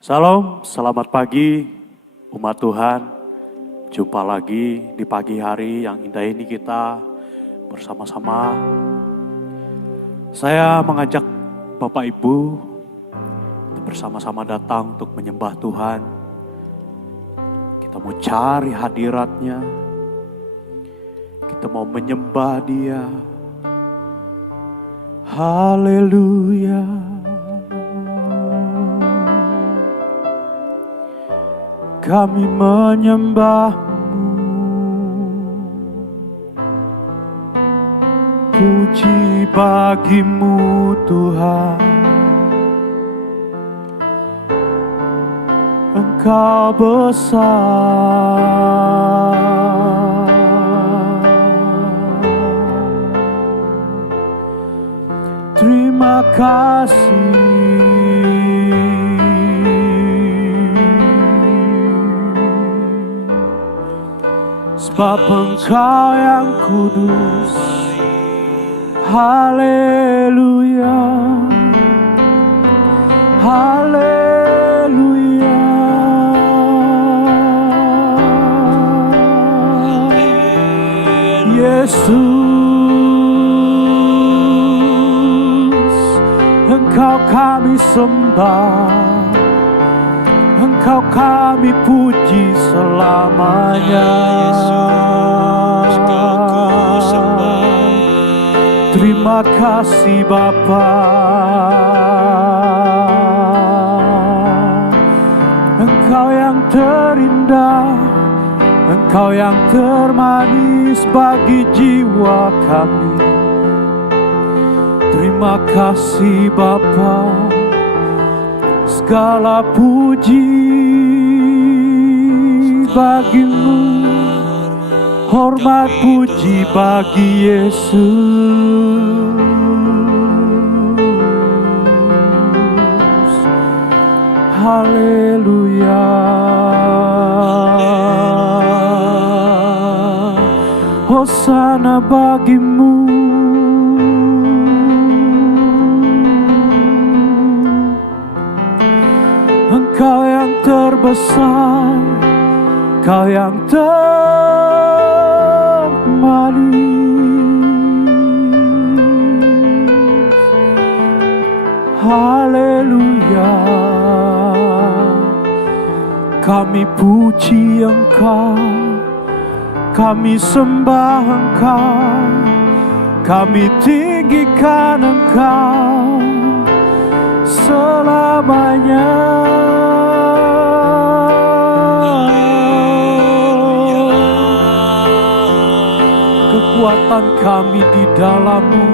Salam, selamat pagi umat Tuhan. Jumpa lagi di pagi hari yang indah ini kita bersama-sama. Saya mengajak Bapak Ibu untuk bersama-sama datang untuk menyembah Tuhan. Kita mau cari hadirat-Nya. Kita mau menyembah Dia. Haleluya. Kami menyembah-Mu, puji bagi-Mu Tuhan. Engkau besar, terima kasih. Sebab Engkau yang kudus, haleluya, haleluya. Yesus, Engkau kami sembah, Engkau kami puji selamanya. Yesus, Kau ku sembah. Terima kasih Bapa. Engkau yang terindah, Engkau yang termanis bagi jiwa kami. Terima kasih Bapa. Segala puji bagi-Mu, hormat puji bagi Yesus. Haleluya. Hosana bagi-Mu. Engkau yang terbesar, Kau yang termanis. Haleluya. Kami puji Engkau, kami sembah Engkau, kami tinggikan Engkau selamanya. Kekuatan kami di dalam-Mu,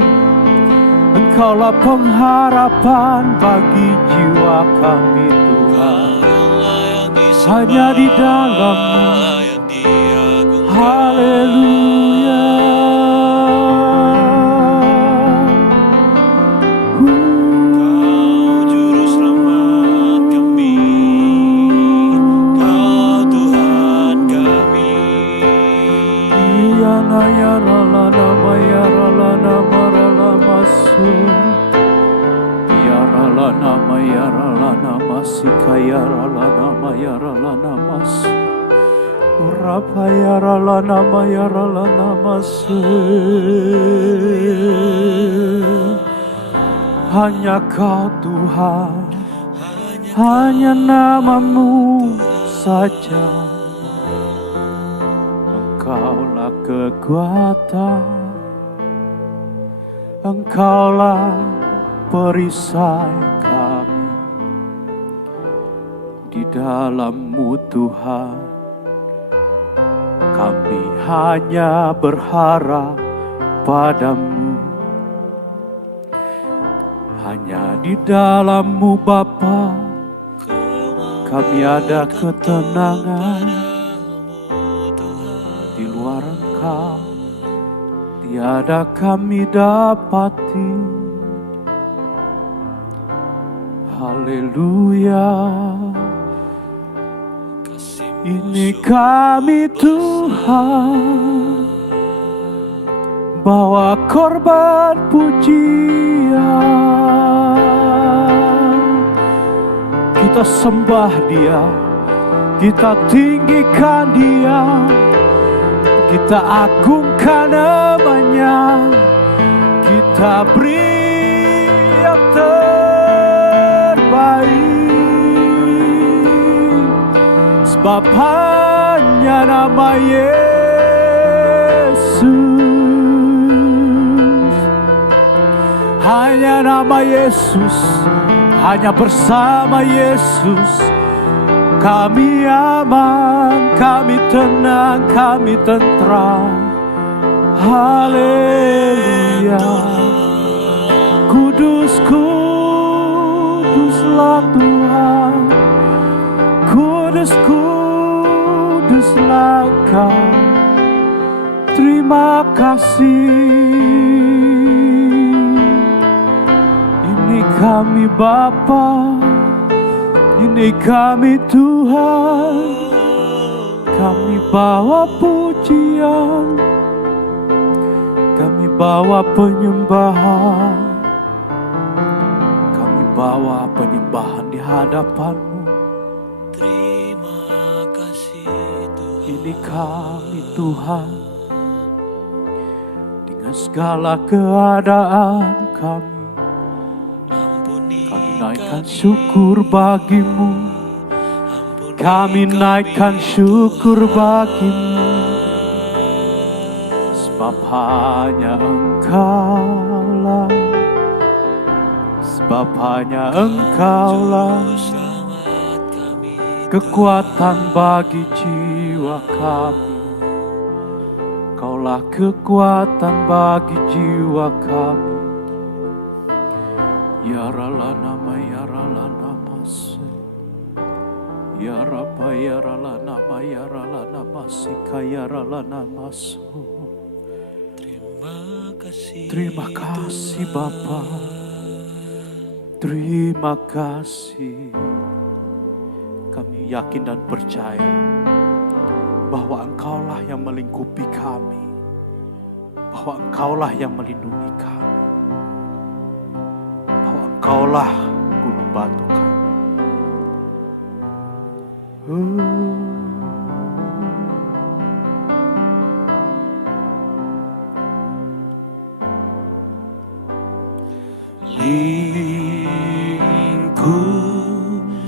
Engkaulah pengharapan bagi jiwa kami Tuhan. Hanya di dalam-Mu, haleluya. Hanya Kau Tuhan, hanya nama-Mu saja. Engkaulah kekuatan, Engkaulah perisai kami. Di dalam-Mu Tuhan, kami hanya berharap padamu. Hanya di dalam-Mu Bapa, kami ada ketenangan. Di luar Engkau, tiada kami dapati. Haleluya. Ini kami Tuhan, bawa korban pujian. kita sembah Dia, kita tinggikan Dia, kita agungkan namanya, kita beri yang terbaik, sebab hanya nama Yesus, hanya nama Yesus, hanya bersama Yesus kami aman, kami tenang, kami tentram. Haleluya. Kudus, kuduslah Tuhan, kudus, kuduslah Kau. Terima kasih. Ini kami Bapa, ini kami Tuhan, kami bawa pujian, kami bawa penyembahan, kami bawa penyembahan di hadapan-Mu. Terima kasih Tuhan. Ini kami Tuhan, dengan segala keadaan kami naikkan syukur bagi-Mu, kami naikkan syukur bagi-Mu, sebab hanya Engkaulah, sebab hanya Engkaulah kekuatan bagi jiwa kami, Kaulah kekuatan bagi jiwa kami. Ya Rala nama, ya Rala nama se, ya Rapa, ya Rala nama, ya Rala nama sika, ya Rala nama so. Terima kasih Bapa, terima kasih. Kami yakin dan percaya bahwa Engkaulah yang melingkupi kami, bahwa Engkaulah yang melindungi kami, Engkaulah gunung batu kami.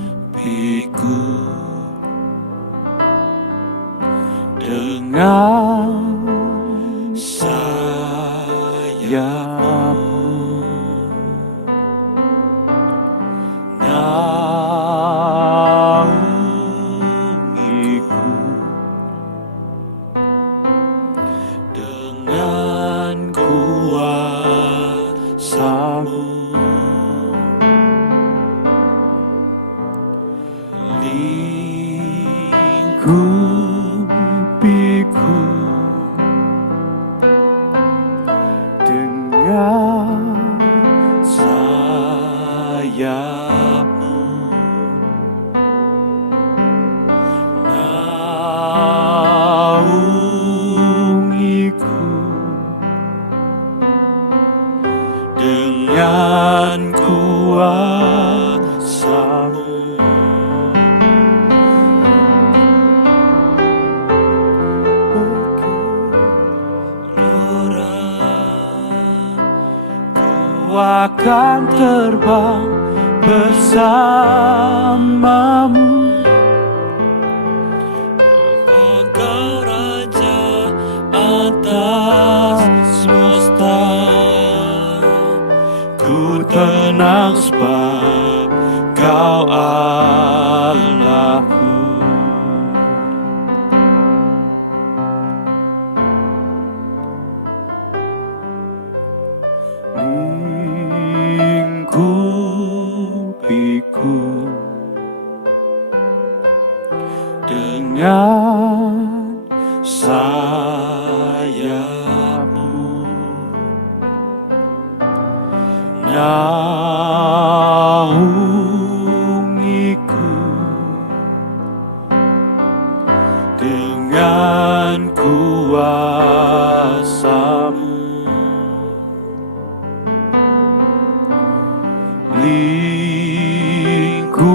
Lingkupiku dengan sayap-Mu, naungiku dengan kuasa-Mu. Lingkupiku dengan sayap-Mu, naungiku dengan kuasa-Mu. Ku akan terbang bersama-Mu, Engkau Raja atas semesta. ku tenang sebab Kau Allahku. Lingkupiku dengan sayap-Mu, naungiku dengan kuasa-Mu. Lingkupiku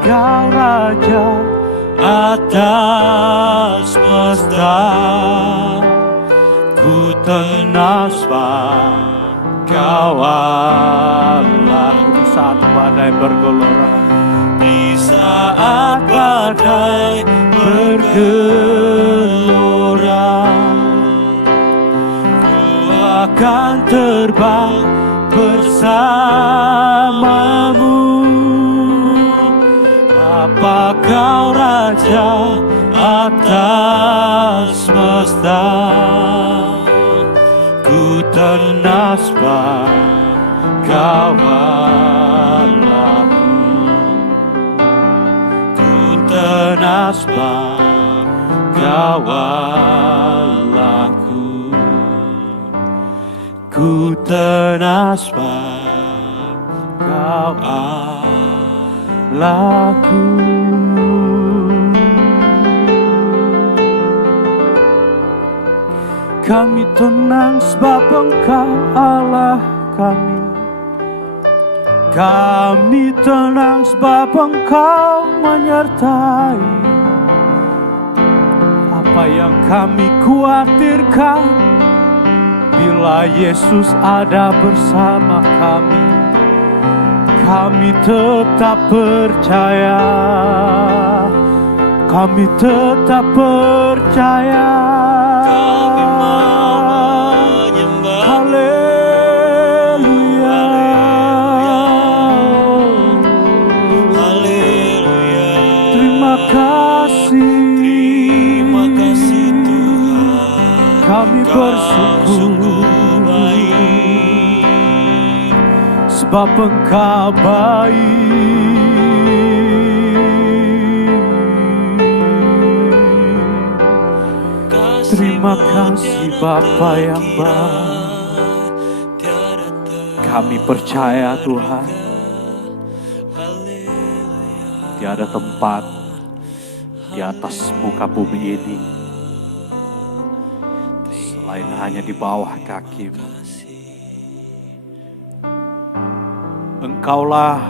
Kau Raja atas semesta, ku tenas Kau Allah. Di saat badai bergelora, di saat badai bergelora, ku akan terbang bersamamu. Bapa, Kau Raja atas semesta, ku tenas Kau Allahku, ku tenas Kau Allahku, ku tenas Kau Allahku. Kami tenang sebab Engkau Allah kami. Kami tenang sebab Engkau menyertai. Apa yang kami khawatirkan, bila Yesus ada bersama kami, kami tetap percaya. Kami tetap percaya. kami menyembah. Haleluya. Haleluya. Terima kasih. Terima kasih Tuhan, Kami Kau bersyukur sungguh baik. sebab Engkau baik. Terima kasih Bapa yang baik. Kami percaya Tuhan, tiada tempat di atas muka bumi ini selain hanya di bawah kaki. Engkaulah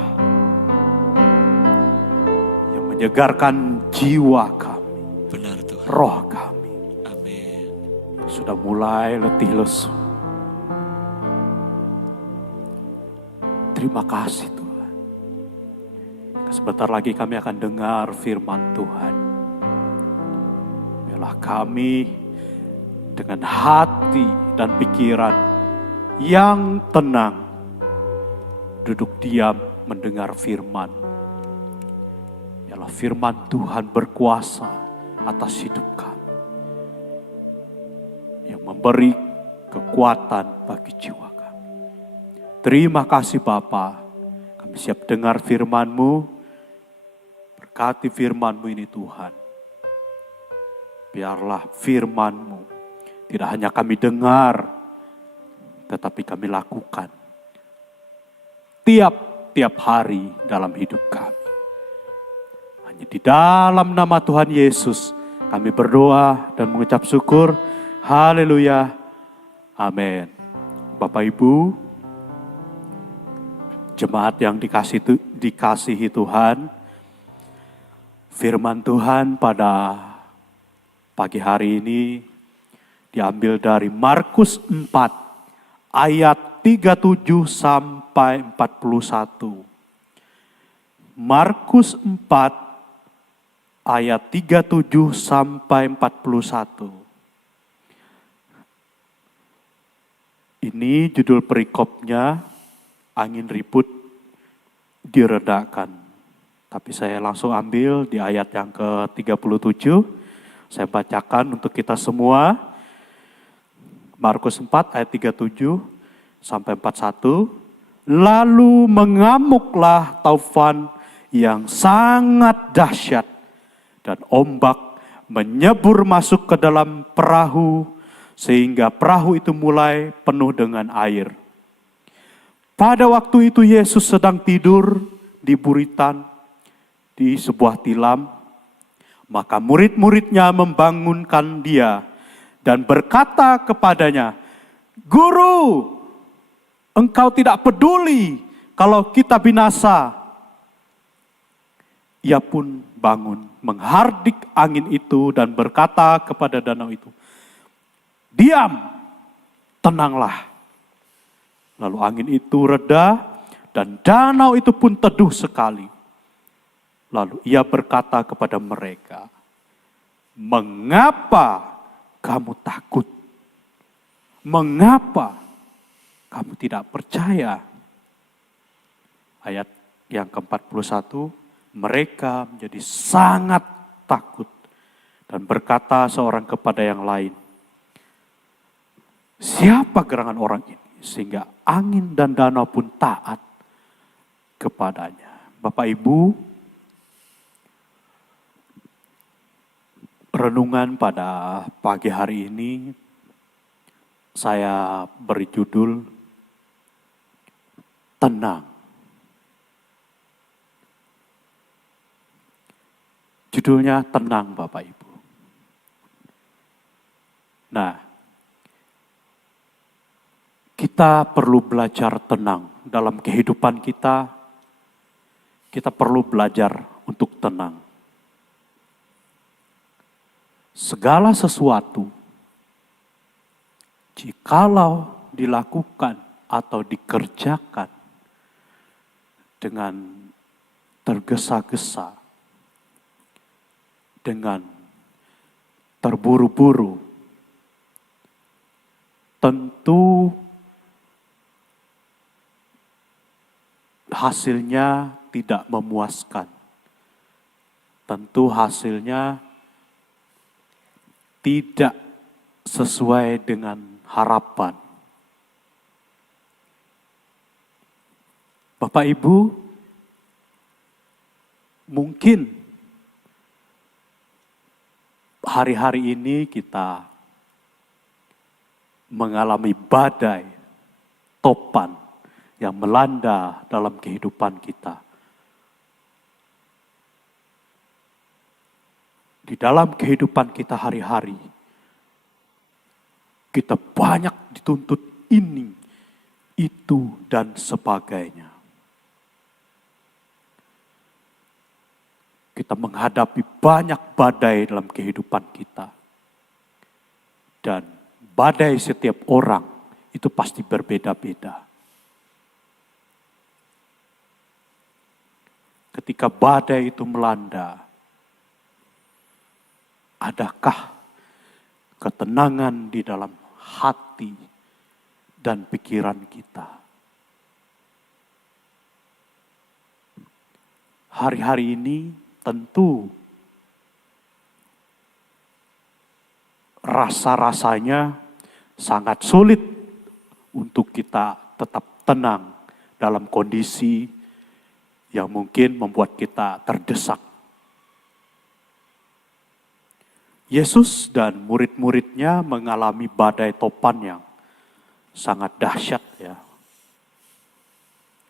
yang menyegarkan jiwa kami, Benar Tuhan. roh kami Amin. sudah mulai letih lesu. Terima kasih Tuhan. Sebentar lagi kami akan dengar firman Tuhan. Biarlah kami dengan hati dan pikiran yang tenang duduk diam mendengar firman. Biarlah firman Tuhan berkuasa atas hidup kami, yang memberi kekuatan bagi jiwa kami. Terima kasih Bapa, kami siap dengar firman-Mu. Berkati firman-Mu ini Tuhan. Biarlah firman-Mu tidak hanya kami dengar, tetapi kami lakukan tiap-tiap hari dalam hidup kami. Hanya di dalam nama Tuhan Yesus kami berdoa dan mengucap syukur. Haleluya. Amin. Bapak Ibu, jemaat yang dikasihi Tuhan, firman Tuhan pada pagi hari ini diambil dari Markus 4 ayat 37 sampai 41. Markus 4 ayat 37 sampai 41. Ini judul perikopnya, angin ribut diredakan. Tapi saya langsung ambil di ayat yang ke-37. Saya bacakan untuk kita semua. Markus 4 ayat 37 sampai 41. Lalu mengamuklah taufan yang sangat dahsyat, dan ombak menyebur masuk ke dalam perahu, sehingga perahu itu mulai penuh dengan air. Pada waktu itu Yesus sedang tidur di buritan di sebuah tilam. Maka murid-muridnya membangunkan dia dan berkata kepadanya, "Guru, engkau tidak peduli kalau kita binasa." Ia pun bangun, menghardik angin itu dan berkata kepada danau itu, "Diam, tenanglah." Lalu angin itu reda dan danau itu pun teduh sekali. Lalu ia berkata kepada mereka, "Mengapa kamu takut? Mengapa kamu tidak percaya?" Ayat yang ke-41, mereka menjadi sangat takut dan berkata seorang kepada yang lain, "Siapa gerangan orang ini sehingga angin dan danau pun taat kepadanya?" Bapak Ibu, renungan pada pagi hari ini saya beri judul Tenang. Judulnya Tenang, Bapak Ibu. Nah, kita perlu belajar tenang dalam kehidupan kita. Kita perlu belajar untuk tenang. Segala sesuatu, jikalau dilakukan atau dikerjakan dengan tergesa-gesa, dengan terburu-buru, tentu hasilnya tidak memuaskan. Tentu hasilnya tidak sesuai dengan harapan. Bapak Ibu, mungkin hari-hari ini kita mengalami badai, topan yang melanda dalam kehidupan kita. Di dalam kehidupan kita hari-hari, kita banyak dituntut ini, itu, dan sebagainya. Kita menghadapi banyak badai dalam kehidupan kita. Dan badai setiap orang itu pasti berbeda-beda. Ketika badai itu melanda, adakah ketenangan di dalam hati dan pikiran kita? Hari-hari ini tentu rasa-rasanya sangat sulit untuk kita tetap tenang dalam kondisi yang mungkin membuat kita terdesak. Yesus dan murid-muridnya mengalami badai topan yang sangat dahsyat ya.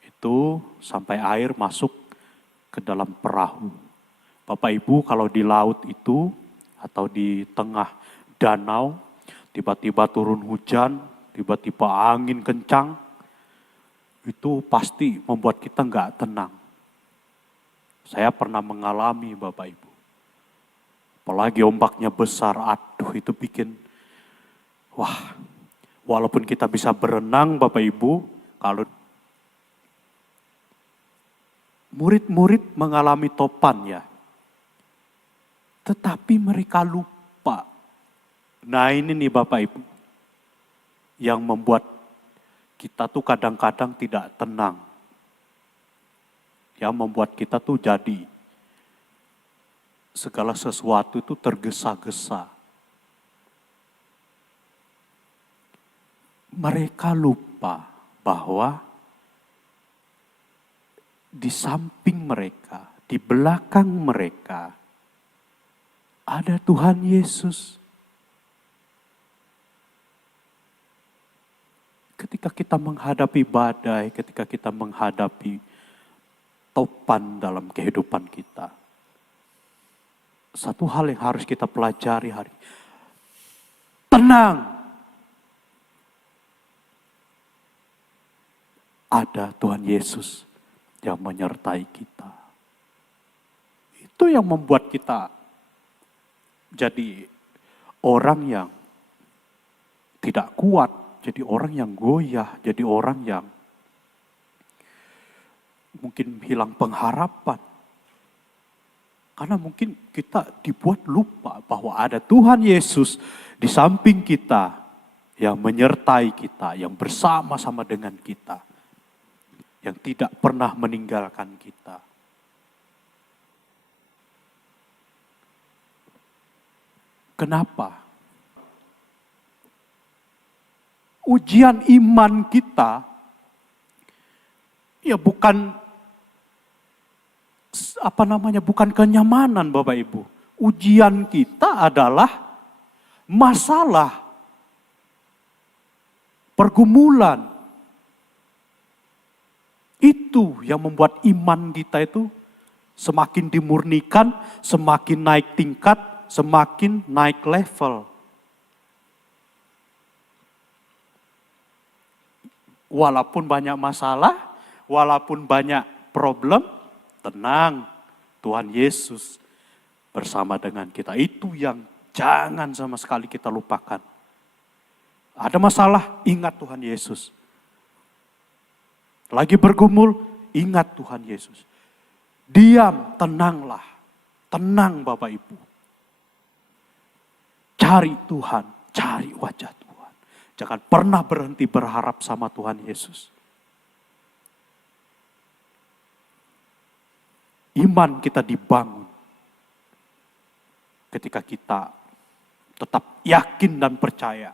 Itu sampai air masuk ke dalam perahu. Bapak Ibu, kalau di laut itu atau di tengah danau, tiba-tiba turun hujan, tiba-tiba angin kencang, itu pasti membuat kita nggak tenang. Saya pernah mengalami Bapak Ibu. Apalagi ombaknya besar, aduh itu bikin, wah, walaupun kita bisa berenang Bapak Ibu, kalau murid-murid mengalami topan ya, tetapi mereka lupa. Nah ini nih Bapak Ibu, yang membuat kita tuh kadang-kadang tidak tenang. Yang membuat kita tuh jadi segala sesuatu itu tergesa-gesa. Mereka lupa bahwa di samping mereka, di belakang mereka, ada Tuhan Yesus. Ketika kita menghadapi badai, ketika kita menghadapi topan dalam kehidupan kita, satu hal yang harus kita pelajari hari, tenang. Ada Tuhan Yesus yang menyertai kita. Itu yang membuat kita jadi orang yang tidak kuat, jadi orang yang goyah, jadi orang yang mungkin hilang pengharapan. Karena mungkin kita dibuat lupa bahwa ada Tuhan Yesus di samping kita, yang menyertai kita, yang bersama-sama dengan kita, yang tidak pernah meninggalkan kita. Kenapa? Ujian iman kita ya bukan bukan kenyamanan Bapak Ibu. Ujian kita adalah masalah, pergumulan. Itu yang membuat iman kita itu semakin dimurnikan, semakin naik tingkat, semakin naik level. Walaupun banyak masalah, walaupun banyak problem, tenang, Tuhan Yesus bersama dengan kita. Itu yang jangan sama sekali kita lupakan. Ada masalah, ingat Tuhan Yesus. Lagi bergumul, ingat Tuhan Yesus. Diam, tenanglah. Tenang Bapak Ibu. Cari Tuhan, cari wajah Tuhan. Jangan pernah berhenti berharap sama Tuhan Yesus. Iman kita dibangun ketika kita tetap yakin dan percaya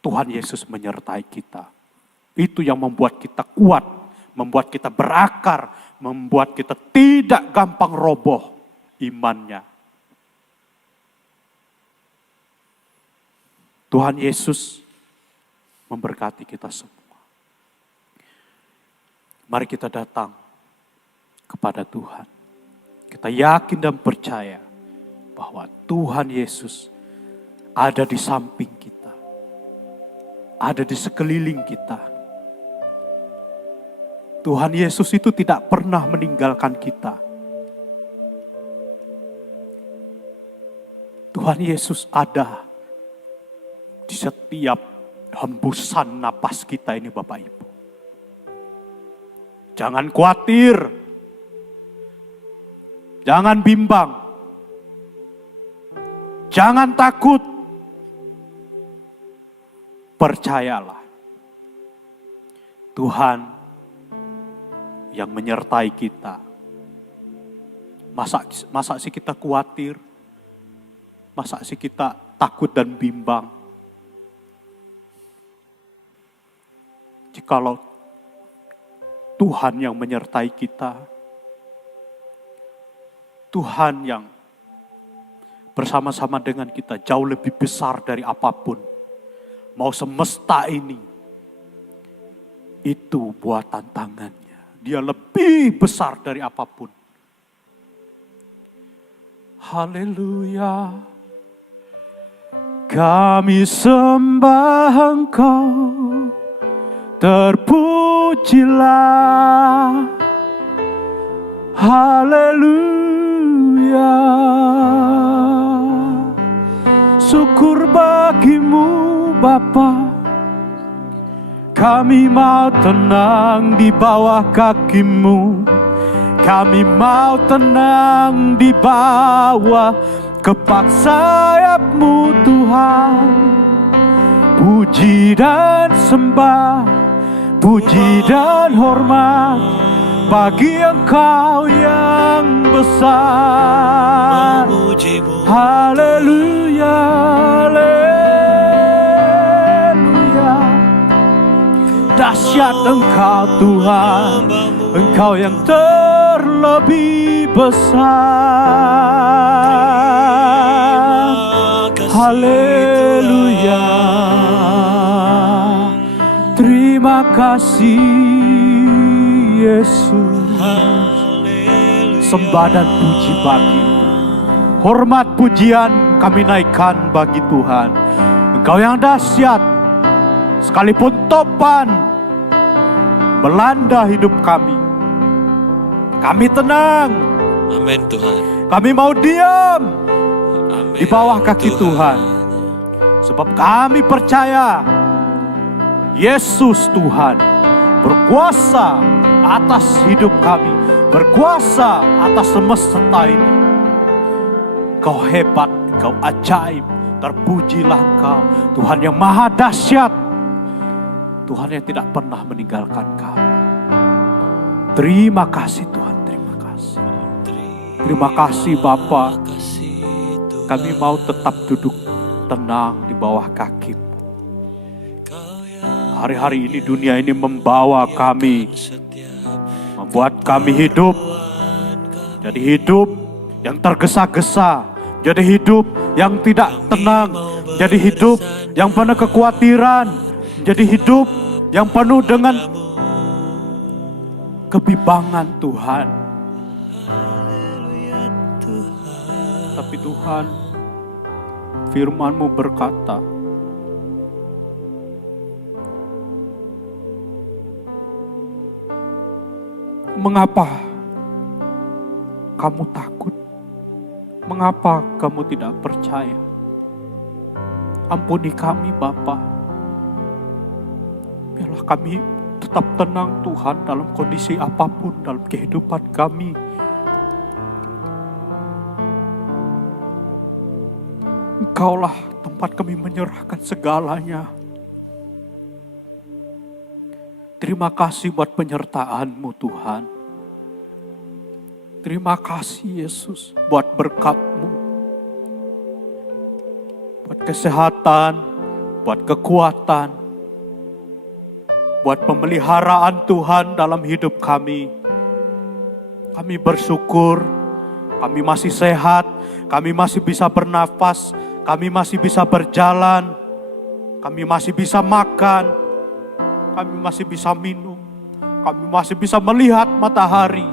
Tuhan Yesus menyertai kita. Itu yang membuat kita kuat, membuat kita berakar, membuat kita tidak gampang roboh imannya. Tuhan Yesus memberkati kita semua. Mari kita datang kepada Tuhan. Kita yakin dan percaya bahwa Tuhan Yesus ada di samping kita. Ada di sekeliling kita. Tuhan Yesus itu tidak pernah meninggalkan kita. Tuhan Yesus ada di setiap hembusan napas kita ini Bapak Ibu. Jangan khawatir. Jangan bimbang. Jangan takut. Percayalah. Tuhan yang menyertai kita. Masa sih kita khawatir? Masa sih kita takut dan bimbang? Jikalau Tuhan yang menyertai kita, Tuhan yang bersama-sama dengan kita jauh lebih besar dari apapun. Mau semesta ini, itu buatan tangannya. Dia lebih besar dari apapun. Haleluya. Kami sembah Engkau, terpujilah. Haleluya. Syukur bagimu Bapa. Kami mau tenang di bawah kakimu. Kami mau tenang di bawah kepak sayapmu Tuhan. Puji dan sembah, puji dan hormat bagi Engkau yang besar. Haleluya, haleluya. Dahsyat Engkau Tuhan, Engkau yang terlebih besar. Haleluya. Terima kasih Yesus. Sembah dan puji bagi-Mu. Hormat pujian kami naikkan bagi Tuhan. Engkau yang dahsyat, sekalipun topan melanda hidup kami. Kami tenang, Amin Tuhan. Kami mau diam Amin. di bawah kaki Tuhan. Sebab kami percaya Yesus Tuhan berkuasa atas hidup kami, berkuasa atas semesta ini. Kau hebat, Kau ajaib, terpujilah Engkau, Tuhan yang maha dahsyat, Tuhan yang tidak pernah meninggalkan kami. Terima kasih Tuhan, terima kasih. Terima kasih Bapa, kami mau tetap duduk tenang di bawah kaki-Mu. Hari-hari ini dunia ini membawa kami, membuat kami hidup, jadi hidup yang tergesa-gesa, jadi hidup yang tidak tenang, jadi hidup yang penuh kekhawatiran, jadi hidup yang penuh dengan kebimbangan Tuhan. Tapi Tuhan, firman-Mu berkata, mengapa kamu takut? Mengapa kamu tidak percaya? Ampuni kami Bapa. Biarlah kami tetap tenang Tuhan dalam kondisi apapun dalam kehidupan kami. Engkaulah tempat kami menyerahkan segalanya. Terima kasih buat penyertaan-Mu Tuhan. Terima kasih Yesus buat berkat-Mu. Buat kesehatan, buat kekuatan, buat pemeliharaan Tuhan dalam hidup kami. Kami bersyukur, kami masih sehat, kami masih bisa bernafas, kami masih bisa berjalan, kami masih bisa makan, kami masih bisa minum, kami masih bisa melihat matahari.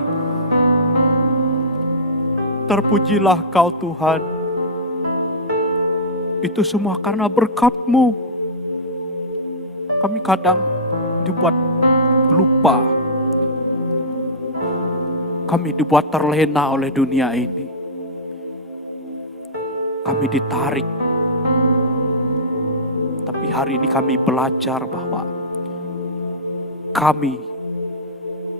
Terpujilah Kau Tuhan. Itu semua karena berkat-Mu. Kami kadang dibuat lupa. Kami dibuat terlena oleh dunia ini. Kami ditarik. Tapi hari ini kami belajar bahwa kami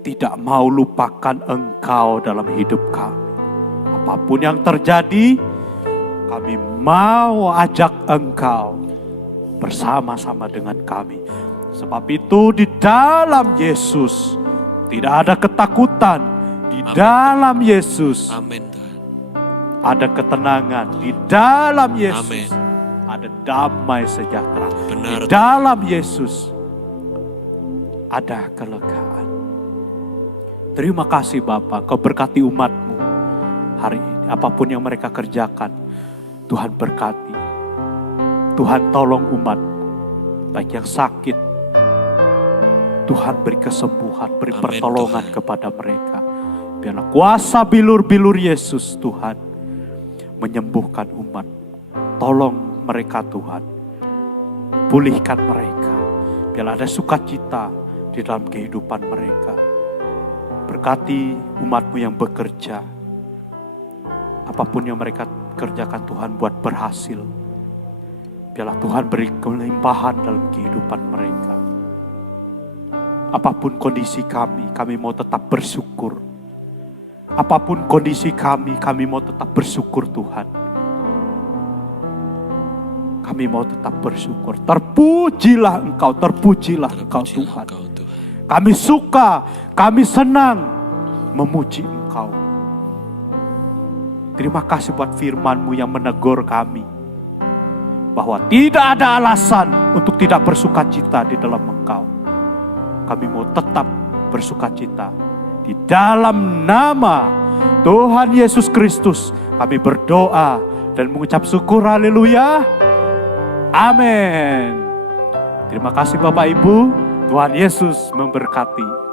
tidak mau lupakan Engkau dalam hidup kami. Apapun yang terjadi, kami mau ajak Engkau bersama-sama dengan kami. Sebab itu di dalam Yesus tidak ada ketakutan. Di dalam Yesus Amin Tuhan. ada ketenangan. Di dalam Yesus Amin. ada damai sejahtera. Benar. Di dalam Yesus ada kelegaan. Terima kasih Bapa, Kau berkati umat-Mu hari ini. Apapun yang mereka kerjakan, Tuhan berkati. Tuhan tolong umat, baik yang sakit, Tuhan beri kesembuhan, beri Amin, pertolongan Tuhan. kepada mereka. Biarlah kuasa bilur-bilur Yesus Tuhan menyembuhkan umat. Tolong mereka Tuhan, pulihkan mereka. Biarlah ada sukacita di dalam kehidupan mereka. Berkati umat-Mu yang bekerja. Apapun yang mereka kerjakan Tuhan buat berhasil. Biarlah Tuhan beri kelimpahan dalam kehidupan mereka. Apapun kondisi kami mau tetap bersyukur. Apapun kondisi kami mau tetap bersyukur Tuhan. Kami mau tetap bersyukur. Terpujilah Engkau Tuhan. Kami suka, kami senang memuji Engkau. Terima kasih buat firman-Mu yang menegur kami. Bahwa tidak ada alasan untuk tidak bersukacita di dalam Engkau. Kami mau tetap bersukacita. Di dalam nama Tuhan Yesus Kristus kami berdoa dan mengucap syukur. Haleluya. Amin. Terima kasih Bapak Ibu. Tuhan Yesus memberkati.